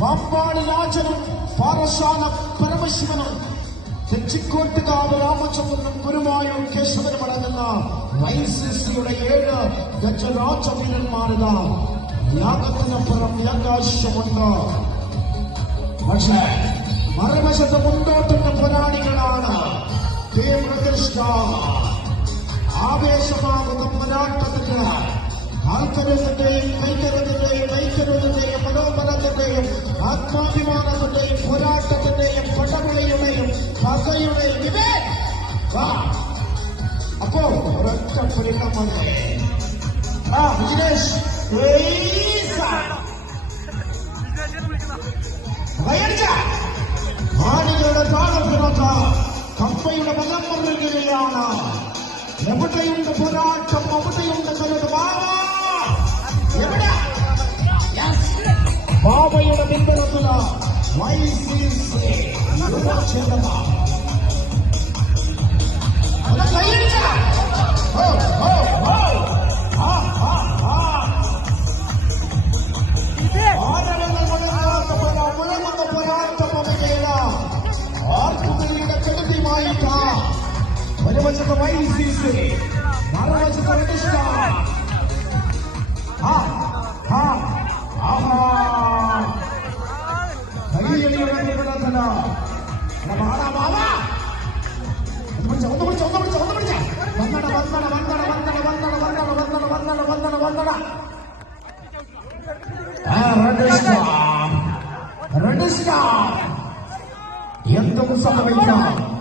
പാമ്പാടി രാജനും പാറശാല പരമശിവനും തെച്ചിക്കോട്ടുകാവ് രാമചന്ദ്രനും ഗുരുവായൂർ കേശവനും അടങ്ങുന്ന വൈസിസിയുടെ ഏഴ് ഗജരാജവീരന്മാരിത. യാഗത്തിനപ്പുറം ആകാശമുണ്ട് പക്ഷേ മറുവശത്ത് മുന്നോട്ടുള്ള പോരാളികളാണ് തീവ്രകൃഷ്ണ ആവേശമാകുന്ന പോരാട്ടത്തിന് കാൽക്കരുത്തിന്റെയും കൈക്കരുത്തിന്റെയും സമാധാനത്തിന്റെയും പോരാട്ടത്തിന്റെയും പടവിളിയുടെയും കഥയുടെയും ഇത്. അപ്പോ ഒരൊറ്റ പുലിക്കം കപ്പയുടെ മതം മറുകയാണ് എവിടെയുണ്ട് പോരാട്ടം? రాబోయే విద్యరతుల వైసీసీ యువ Chandrababu What was the way you ఎందుకు సంభవించాలి